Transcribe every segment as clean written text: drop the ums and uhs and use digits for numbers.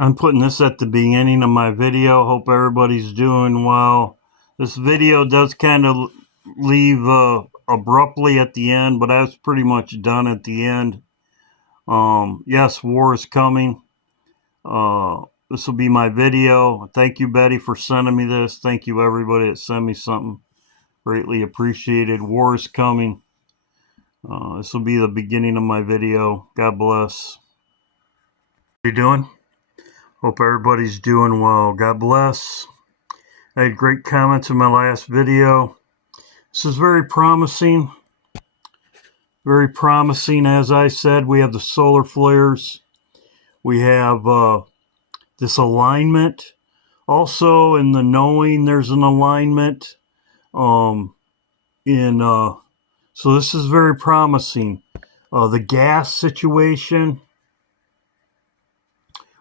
I'm putting this at the beginning of my video. Hope everybody's doing well. This video does kind of leave abruptly at the end, but I was pretty much done at the end. Yes, war is coming. This will be my video. Thank you, Betty, for sending me this. Thank you, everybody that sent me something. Greatly appreciated. War is coming. This will be the beginning of my video. God bless. How you doing? Hope everybody's doing well. God bless. I had great comments in my last video. This is very promising. Very promising. As I said, we have the solar flares. We have this alignment. Also, in the knowing, there's an alignment. So this is very promising. The gas situation.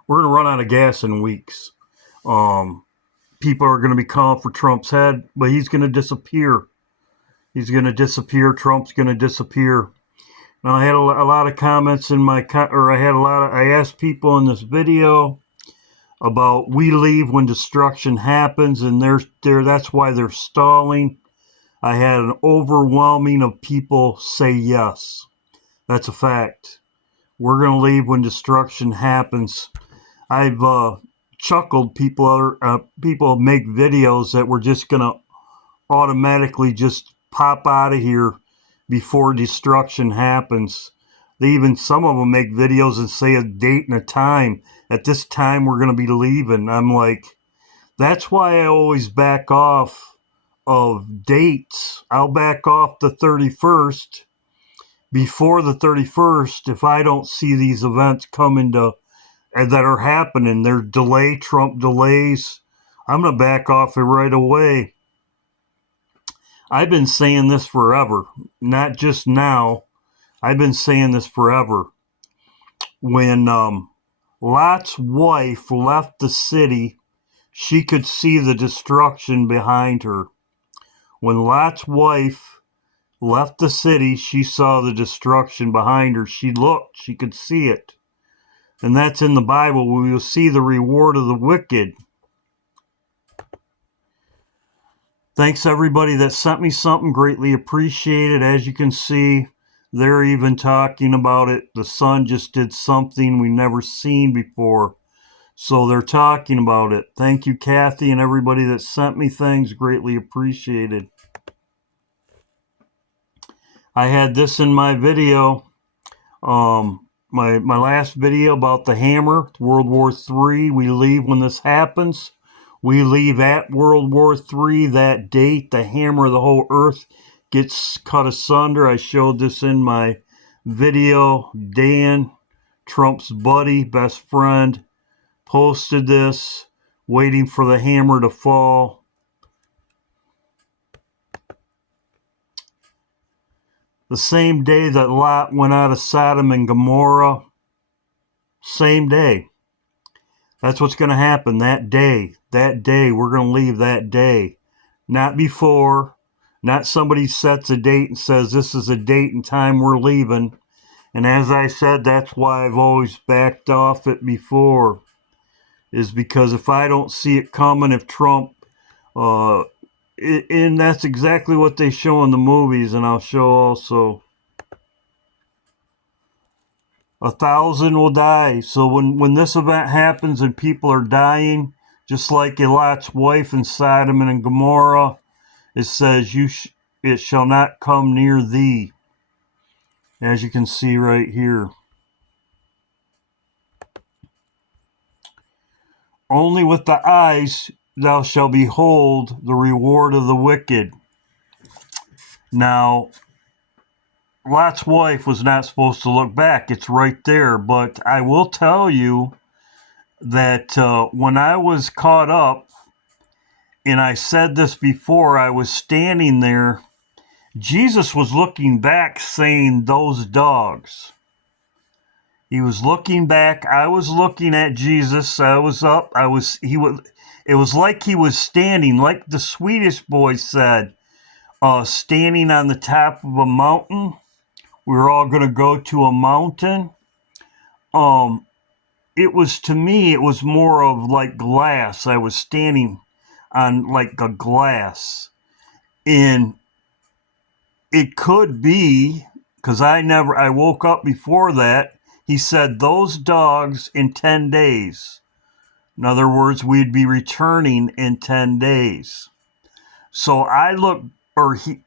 We're going to run out of gas in weeks. People are going to be calling for Trump's head, but he's going to disappear. He's going to disappear. Trump's going to disappear. Now, I had a lot of comments in my, I asked people in this video about we leave when destruction happens, and that's why they're stalling. I had an overwhelming of people say yes. That's a fact. We're going to leave when destruction happens. I've chuckled. People make videos that we're just going to automatically just pop out of here before destruction happens. Some of them make videos and say a date and a time. At this time, we're going to be leaving. I'm like, that's why I always back off of dates. I'll back off the 31st. Before the 31st, if I don't see these events coming that are happening, they're Trump delays, I'm going to back off it right away. I've been saying this forever, not just now. I've been saying this forever. When Lot's wife left the city, she could see the destruction behind her. When Lot's wife left the city, she saw the destruction behind her. She looked, she could see it. And that's in the Bible. We will see the reward of the wicked. Thanks everybody that sent me something. Greatly appreciated. As you can see, they're even talking about it. The sun just did something we never seen before. So they're talking about it. Thank you, Kathy, and everybody that sent me things. Greatly appreciated. I had this in my video. My last video about the hammer, World War III. We leave when this happens. We leave at World War III, that date. The hammer of the whole earth gets cut asunder. I showed this in my video. Dan, Trump's buddy, best friend, posted this, waiting for the hammer to fall. The same day that Lot went out of Sodom and Gomorrah, same day. That's what's going to happen that day. That day, we're going to leave that day. Not before. Not somebody sets a date and says this is a date and time we're leaving. And as I said, that's why I've always backed off it before. Is because if I don't see it coming, if Trump... and that's exactly what they show in the movies, and I'll show also... 1,000 will die. So when this event happens and people are dying, just like Lot's wife in Sodom and Gomorrah, it says, it shall not come near thee. As you can see right here. Only with the eyes thou shalt behold the reward of the wicked. Now, Lot's wife was not supposed to look back. It's right there. But I will tell you that when I was caught up, and I said this before, I was standing there, Jesus was looking back saying, those dogs. He was looking back. I was looking at Jesus. I was up. It was like he was standing, like the Swedish boy said, standing on the top of a mountain. We were all going to go to a mountain. it was, to me, it was more of like glass. I was standing on like a glass, and it could be because I woke up before that. He said those dogs in 10 days. In other words, we'd be returning in 10 days. So I looked,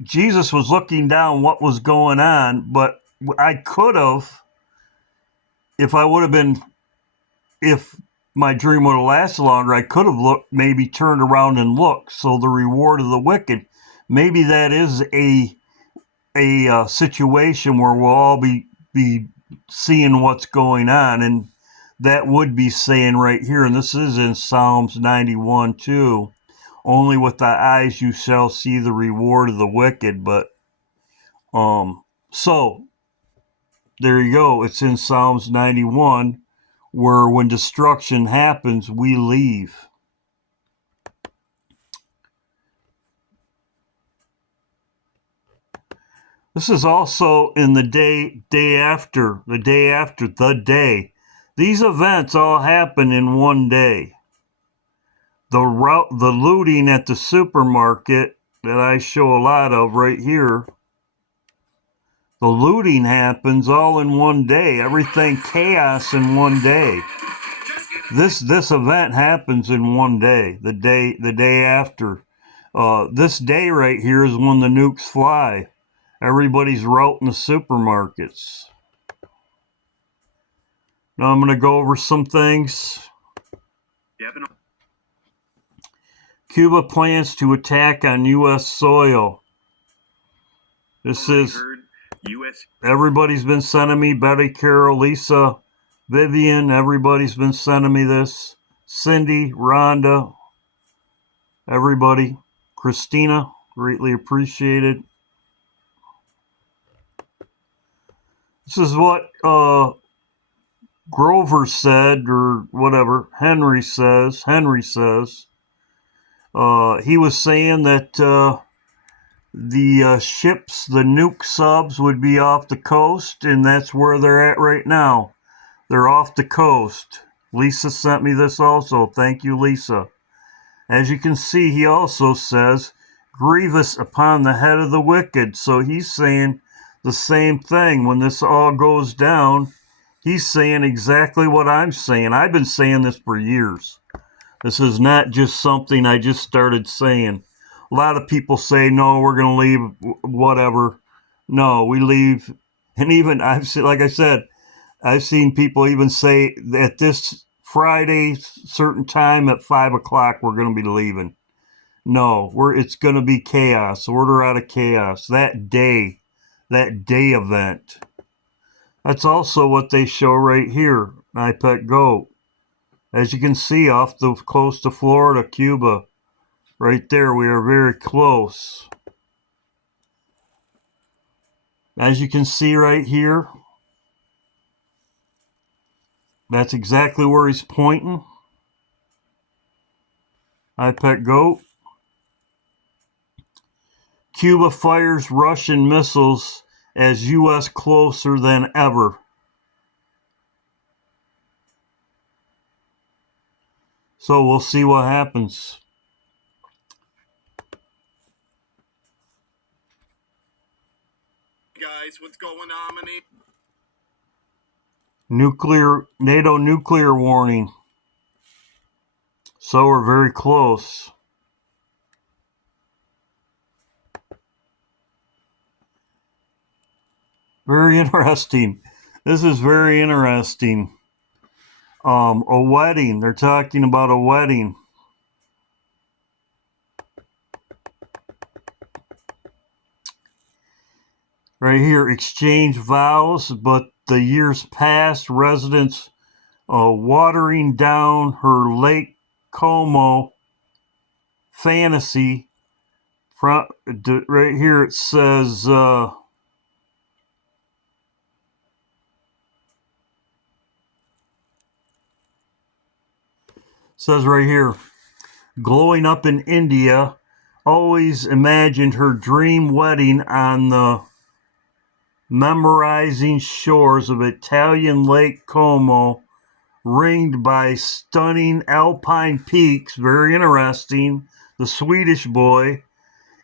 Jesus was looking down what was going on, but I could have, if I would have been, if my dream would have lasted longer, I could have looked, maybe turned around and looked. So the reward of the wicked, maybe that is a situation where we'll all be seeing what's going on, and that would be saying right here, and this is in Psalms 91 too. Only with thy eyes you shall see the reward of the wicked. But so there you go. It's in Psalms 91, where when destruction happens, we leave. This is also in the day after. These events all happen in one day. The looting at the supermarket that I show a lot of right here, the looting happens all in one day. Everything chaos in one day. This event happens in one day. The day after. This day right here is when the nukes fly. Everybody's routing the supermarkets. Now I'm going to go over some things. Cuba plans to attack on U.S. soil. This is, everybody's been sending me, Betty, Carol, Lisa, Vivian, everybody's been sending me this. Cindy, Rhonda, everybody. Christina, greatly appreciated. This is what Grover said, or whatever, Henry says. He was saying that the ships, the nuke subs, would be off the coast, and that's where they're at right now. They're off the coast. Lisa sent me this also. Thank you, Lisa. As you can see, he also says, grievous upon the head of the wicked. So he's saying the same thing. When this all goes down, he's saying exactly what I'm saying. I've been saying this for years. This is not just something I just started saying. A lot of people say, no, we're going to leave, whatever. No, we leave. And even, like I said, I've seen people even say that this Friday, certain time at 5 o'clock, we're going to be leaving. No, it's going to be chaos. Order out of chaos. That day event. That's also what they show right here, iPet Goat. As you can see, off the coast of Florida, Cuba, right there, we are very close. As you can see right here, that's exactly where he's pointing. iPet Goat. Cuba fires Russian missiles as U.S. closer than ever. So we'll see what happens. Guys, what's going on? NATO nuclear warning. So we're very close. Very interesting. This is very interesting. A wedding. They're talking about a wedding. Right here, exchange vows, but the years past, residents watering down her Lake Como fantasy. Right here it says, right here, glowing up in India, always imagined her dream wedding on the memorizing shores of Italian Lake Como ringed by stunning alpine peaks, very interesting, the Swedish boy,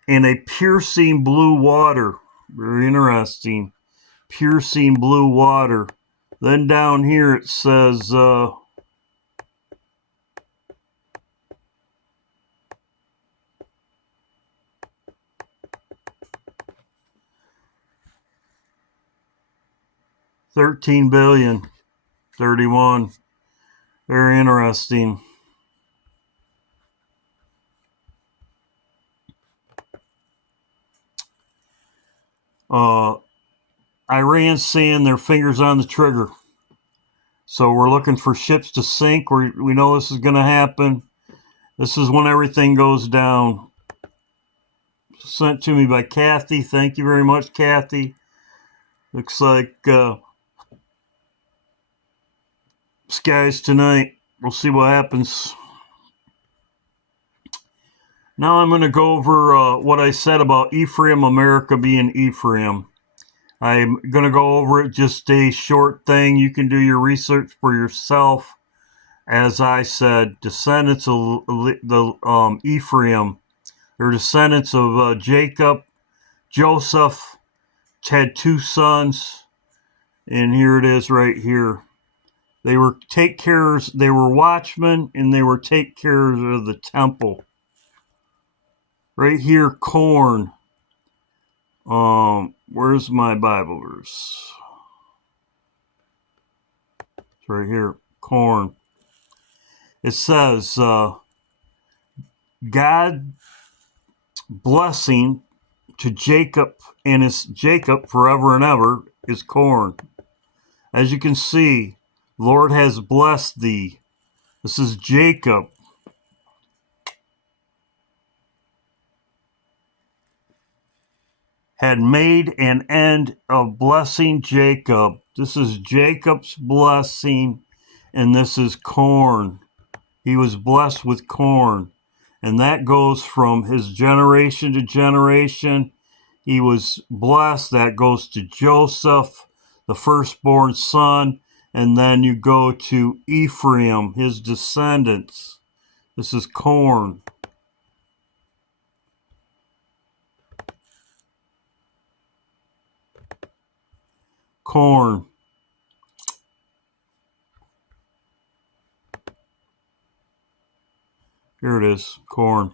and a piercing blue water, very interesting, piercing blue water. Then down here it says, 13 billion, 31. Very interesting. Iran's saying their fingers on the trigger. So we're looking for ships to sink. We know this is going to happen. This is when everything goes down. Sent to me by Kathy. Thank you very much, Kathy. Looks like skies tonight. We'll see what happens. Now I'm going to go over what I said about Ephraim America being Ephraim. I'm going to go over it, just a short thing. You can do your research for yourself. As I said, descendants of the Ephraim, they're descendants of Jacob. Joseph had 2 sons, and here it is right here. They were they were watchmen, and they were take care of the temple. Right here, corn. Where's my Bible verse? It's right here, corn. It says, God blessing to Jacob and his Jacob forever and ever is corn. As you can see, Lord has blessed thee. This is Jacob. Had made an end of blessing Jacob. This is Jacob's blessing, and this is corn. He was blessed with corn, and that goes from his generation to generation. He was blessed. That goes to Joseph, the firstborn son, and then you go to Ephraim, his descendants. This is corn. Corn. Here it is, corn.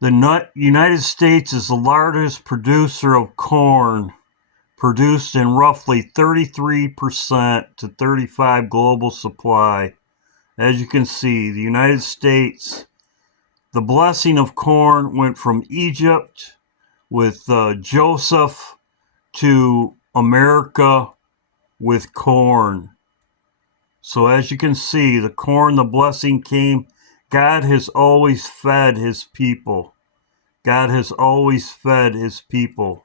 The United States is the largest producer of corn, produced in roughly 33% to 35% global supply. As you can see, the United States, the blessing of corn went from Egypt with Joseph to America with corn. So as you can see, the corn, the blessing came. God has always fed his people. God has always fed his people.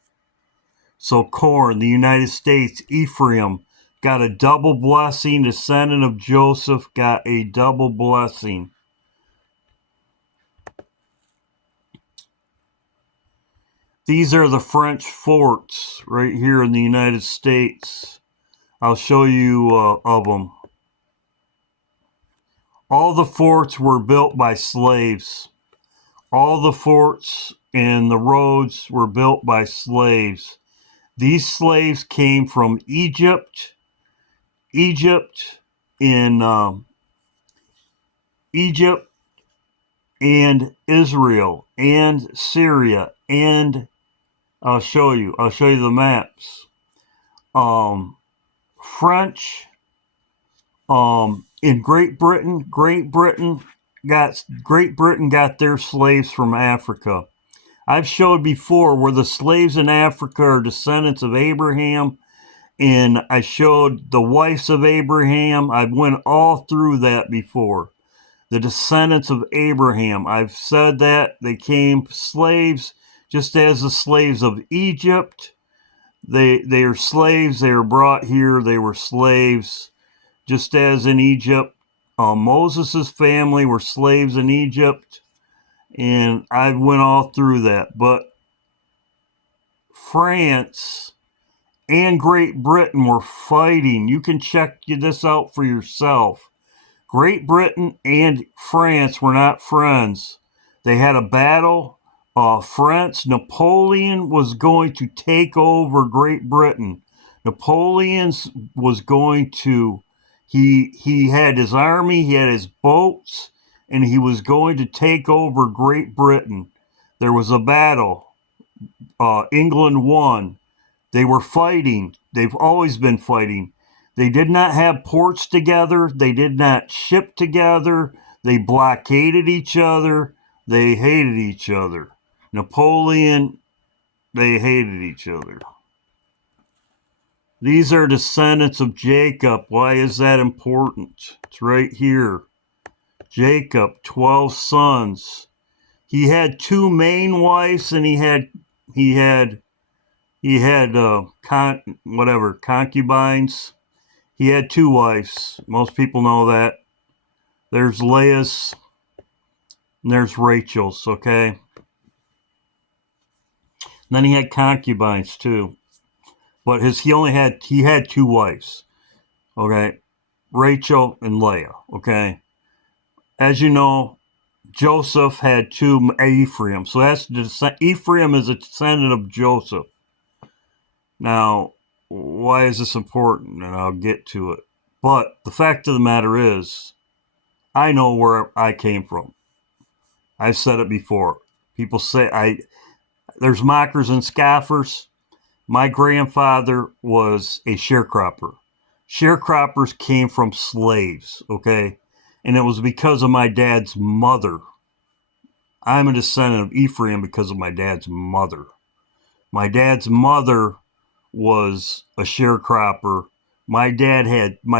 So corn, the United States, Ephraim, got a double blessing. Descendant of Joseph got a double blessing. These are the French forts right here in the United States. I'll show you of them. All the forts were built by slaves. All the forts and the roads were built by slaves. These slaves came from Egypt and Israel and Syria, and I'll show you the maps. French, in Great Britain got their slaves from Africa. I've showed before where the slaves in Africa are descendants of Abraham, and I showed the wives of Abraham. I went all through that before. The descendants of Abraham. I've said that they came slaves, just as the slaves of Egypt. They are slaves. They are brought here. They were slaves, just as in Egypt. Moses' family were slaves in Egypt, and I went all through that. But France and Great Britain were fighting. You can check this out for yourself. Great Britain and France were not friends. They had a battle. Napoleon was going to take over Great Britain. Napoleon was going to, he had his army, he had his boats, and he was going to take over Great Britain. There was a battle. England won. They were fighting. They've always been fighting. They did not have ports together. They did not ship together. They blockaded each other. They hated each other. Napoleon, they hated each other. These are descendants of Jacob. Why is that important? It's right here. Jacob, 12 sons. He had two main wives, and he had concubines. He had two wives. Most people know that. There's Leah's, and there's Rachel's, okay? And then he had concubines too. But he had two wives. Okay? Rachel and Leah, okay? As you know, Joseph had two Ephraim. So Ephraim is a descendant of Joseph. Now, why is this important? And I'll get to it. But the fact of the matter is, I know where I came from. I've said it before. People say there's mockers and scoffers. My grandfather was a sharecropper. Sharecroppers came from slaves, okay? And it was because of my dad's mother. I'm a descendant of Ephraim because of my dad's mother. My dad's mother was a sharecropper. My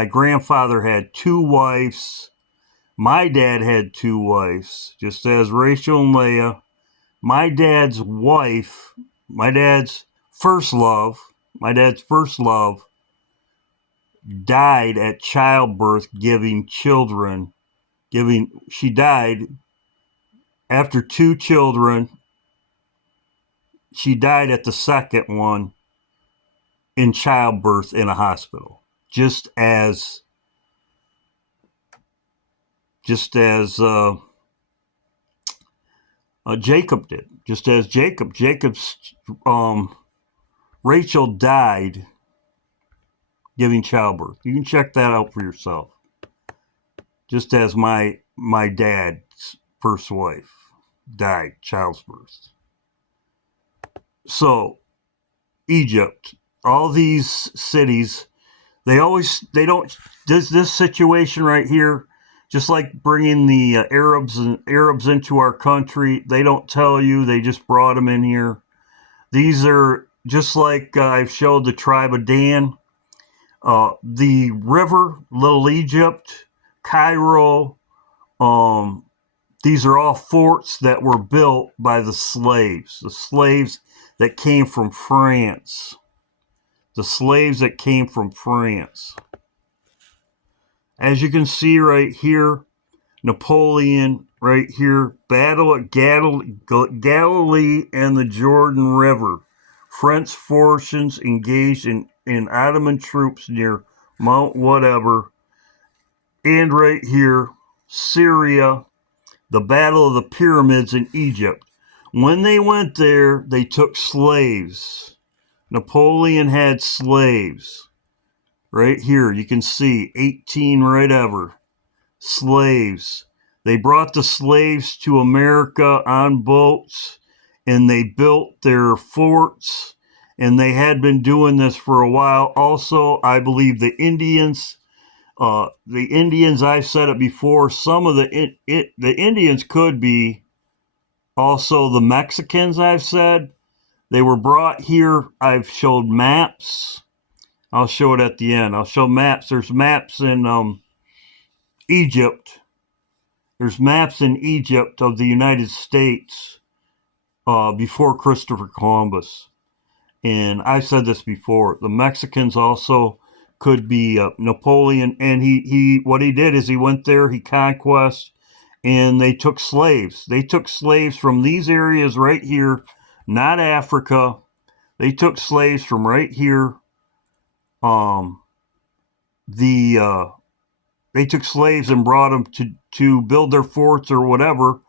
grandfather had two wives. My dad had two wives, just as Rachel and Leah. My dad's wife, my dad's first love, died at childbirth giving children. She died after two children. She died at the second one in childbirth in a hospital, just as Jacob did. Just as Jacob's Rachel died giving childbirth. You can check that out for yourself. Just as my dad's first wife died childbirth. So Egypt, all these cities, this situation right here, just like bringing the Arabs into our country, they don't tell you, they just brought them in here. These are just like I've showed the tribe of Dan, the river, Little Egypt, Cairo. These are all forts that were built by the slaves that came from France. As you can see right here, Napoleon right here, battle at Galilee and the Jordan River. French forces engaged in Ottoman troops near Mount whatever. And right here, Syria, the Battle of the Pyramids in Egypt. When they went there, they took slaves. Napoleon had slaves. Right here, you can see 18 right ever. Slaves. They brought the slaves to America on boats, and they built their forts, and they had been doing this for a while. Also, I believe the Indians, I've said it before, some of the Indians could be also the Mexicans, I've said. They were brought here. I've showed maps. I'll show it at the end. I'll show maps. There's maps in Egypt. There's maps in Egypt of the United States before Christopher Columbus. And I've said this before. The Mexicans also could be Napoleon. And what he did is he went there, he conquest, and they took slaves. They took slaves from these areas right here, not Africa. They took slaves from right here um, they took slaves and brought them to build their forts or whatever,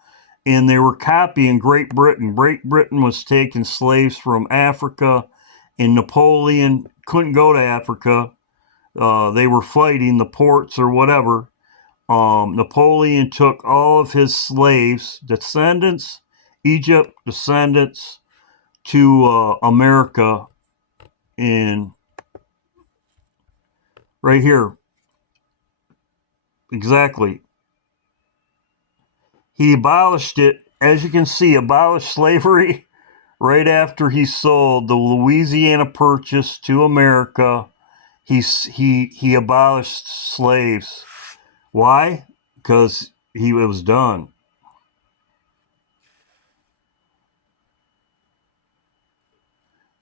and they were copying Great Britain. Great Britain was taking slaves from Africa, and Napoleon couldn't go to Africa. They were fighting the ports or whatever. Napoleon took all of his slaves, descendants, Egypt descendants, to America, and right here, exactly. He abolished it, as you can see, abolished slavery right after he sold the Louisiana Purchase to America. He abolished slaves. Why? Because he was done.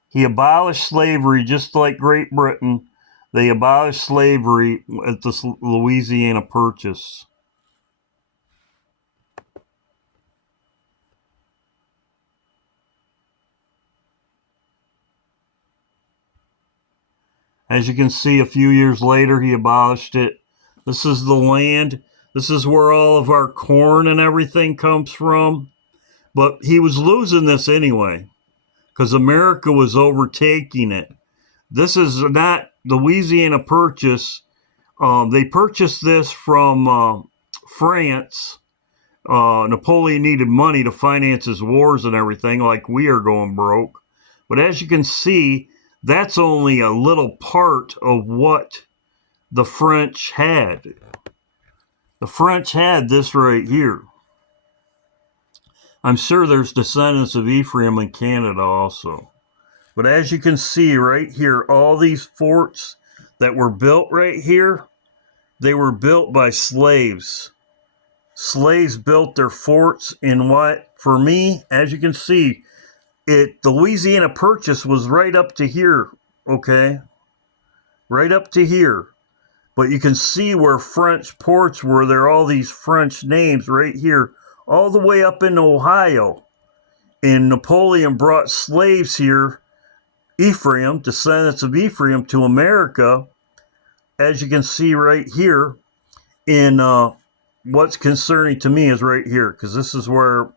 He abolished slavery just like Great Britain. They abolished slavery at the Louisiana Purchase. As you can see, a few years later, he abolished it. This is the land. This is where all of our corn and everything comes from. But he was losing this anyway because America was overtaking it. This is not Louisiana Purchase. They purchased this from France. Napoleon needed money to finance his wars and everything, like we are going broke. But as you can see, that's only a little part of what the French had. The French had this right here. I'm sure there's descendants of Ephraim in Canada also. But as you can see right here, all these forts that were built right here, they were built by slaves. Slaves built their forts in what, for me, as you can see, the Louisiana Purchase was right up to here, okay? Right up to here. But you can see where French ports were. There are all these French names right here, all the way up in Ohio. And Napoleon brought slaves here, Ephraim, descendants of Ephraim, to America, as you can see right here. In what's concerning to me is right here, because this is where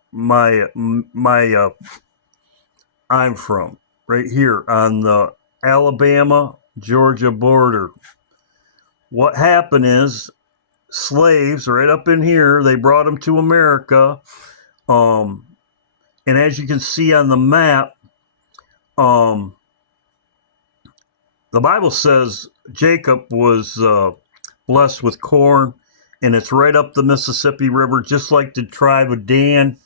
I'm from, right here on the Alabama-Georgia border. What happened is slaves right up in here, they brought them to America. And as you can see on the map, the Bible says Jacob was blessed with corn, and it's right up the Mississippi River, just like the tribe of Dan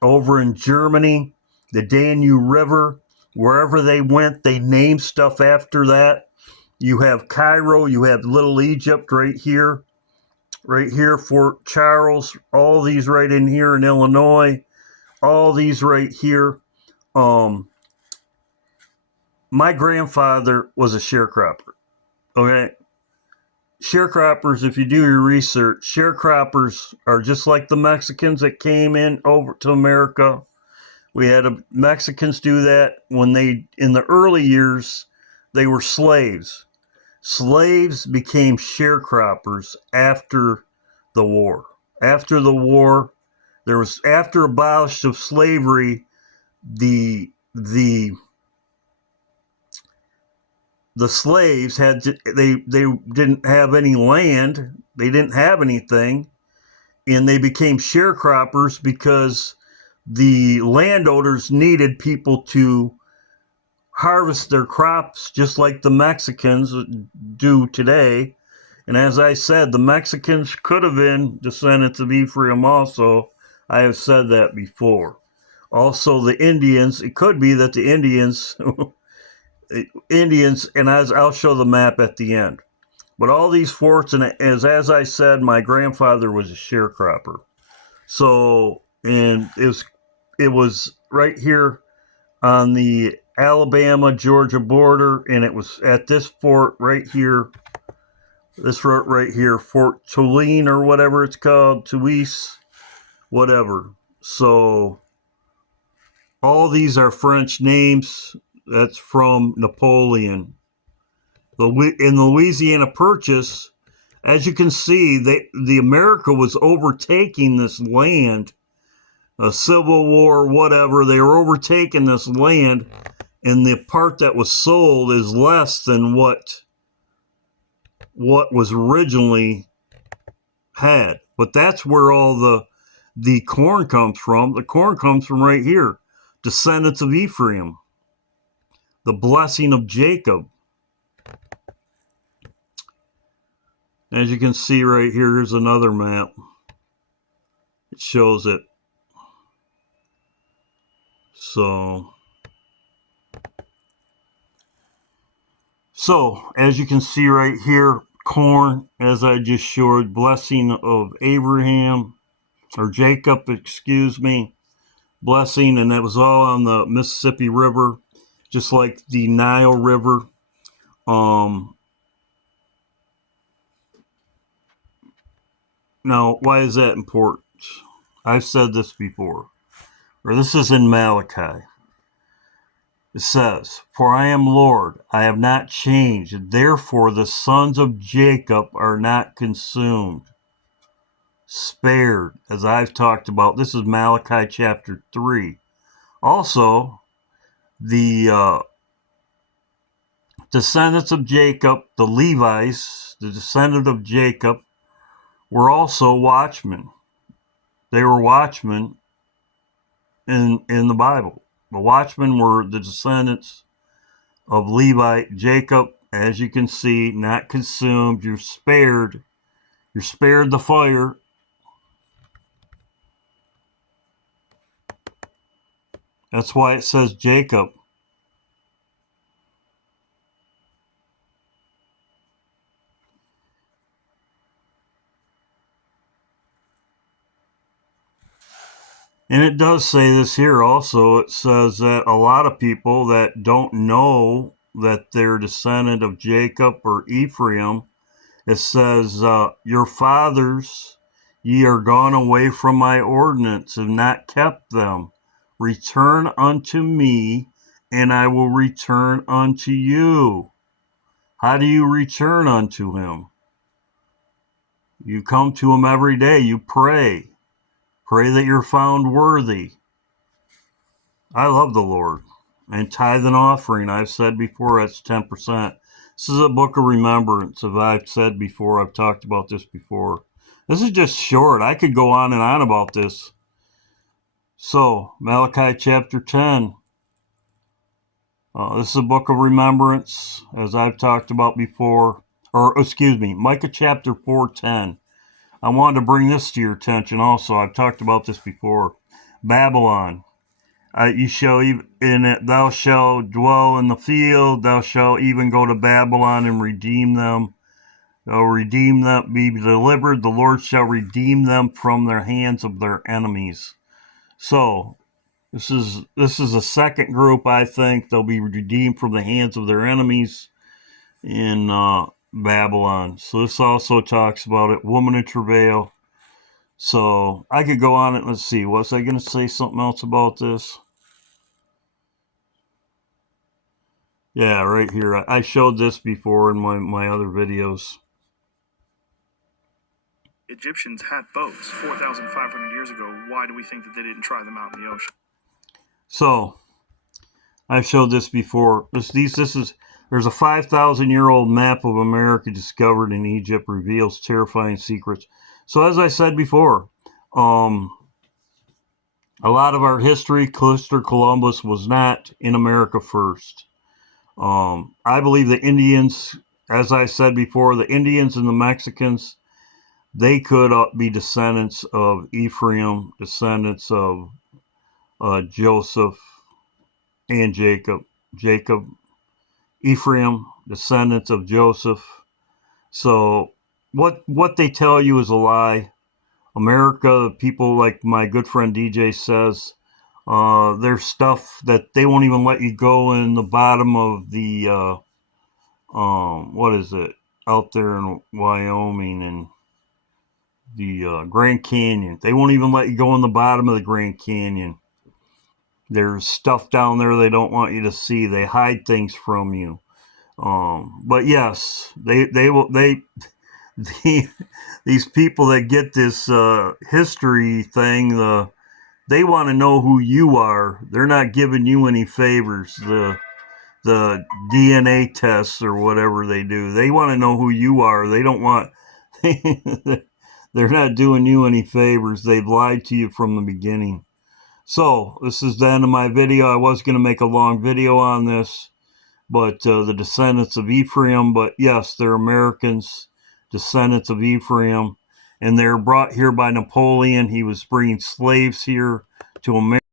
over in Germany, the Danube River. Wherever they went, they named stuff after that. You have Cairo, you have Little Egypt right here, Fort Charles, all these right in here in Illinois, all these right here. My grandfather was a sharecropper, okay? Sharecroppers, if you do your research, sharecroppers are just like the Mexicans that came in over to America. We had Mexicans do that when in the early years, they were slaves. Slaves became sharecroppers after the war. After the war, after abolition of slavery, the slaves they didn't have any land, they didn't have anything, and they became sharecroppers because the landowners needed people to harvest their crops just like the Mexicans do today. And as I said, the Mexicans could have been descendants of Ephraim also. I have said that before. Also, the Indians, it could be that the Indians, and I'll show the map at the end. But all these forts, and as I said, my grandfather was a sharecropper. So, and it was right here on the Alabama-Georgia border, and it was at this fort right here, Fort Tulane or whatever it's called, Tuis, whatever. So all these are French names. That's from Napoleon. In the Louisiana Purchase, as you can see, the America was overtaking this land, a civil war, whatever. They were overtaking this land, and the part that was sold is less than what was originally had. But that's where all the corn comes from. The corn comes from right here, descendants of Ephraim, the blessing of Jacob. As you can see right here, here's another map. It shows it. So as you can see right here, corn, as I just showed, blessing of Abraham, or Jacob, excuse me, blessing, and that was all on the Mississippi River, just like the Nile River. Now, why is that important? I've said this before, or this is in Malachi. It says, "For I am Lord, I have not changed, therefore the sons of Jacob are not consumed." Spared, as I've talked about. This is Malachi chapter 3. Also, the descendants of Jacob, the Levites, the descendant of Jacob, were also watchmen. They were watchmen in the Bible. The watchmen were the descendants of Levite, Jacob, as you can see, not consumed. You're spared. You're spared the fire. That's why it says Jacob. And it does say this here also. It says that a lot of people that don't know that they're descendant of Jacob or Ephraim, it says, "Your fathers, ye are gone away from my ordinance and not kept them. Return unto me, and I will return unto you." How do you return unto him? You come to him every day. You pray. Pray that you're found worthy. I love the Lord. And tithe and offering, I've said before, that's 10%. This is a book of remembrance. As I've said before, I've talked about this before. This is just short. I could go on and on about this. So, Malachi chapter 10. This is a book of remembrance, as I've talked about before. Or, excuse me, Micah chapter 4:10. I wanted to bring this to your attention also. I've talked about this before. Babylon. You shall even in it, thou shalt dwell in the field, thou shalt even go to Babylon and redeem them. Thou redeem them, be delivered. The Lord shall redeem them from their hands of their enemies. So this is a second group. I think they'll be redeemed from the hands of their enemies in Babylon. So this also talks about it. Woman in travail. So I could go on it. Let's see. Was I going to say something else about this? Yeah, right here. I showed this before in my other videos. Egyptians had boats 4,500 years ago. Why do we think that they didn't try them out in the ocean? So, I've showed this before. There's a 5,000-year-old map of America discovered in Egypt reveals terrifying secrets. So, as I said before, a lot of our history, Christopher Columbus was not in America first. I believe the Indians, as I said before, the Indians and the Mexicans, they could be descendants of Ephraim, descendants of Joseph and Jacob. Ephraim, descendants of Joseph. So what they tell you is a lie. America, people like my good friend DJ says, there's stuff that they won't even let you go in the bottom of the what is it, out there in Wyoming and the Grand Canyon. They won't even let you go in the bottom of the Grand Canyon. There's stuff down there they don't want you to see. They hide things from you. But yes, they will the, these people that get this history thing, they want to know who you are. They're not giving you any favors. The DNA tests or whatever they do, they want to know who you are. They don't want. They're not doing you any favors. They've lied to you from the beginning. So this is the end of my video. I was going to make a long video on this, but the descendants of Ephraim. But yes, they're Americans, descendants of Ephraim, and they're brought here by Napoleon. He was bringing slaves here to America.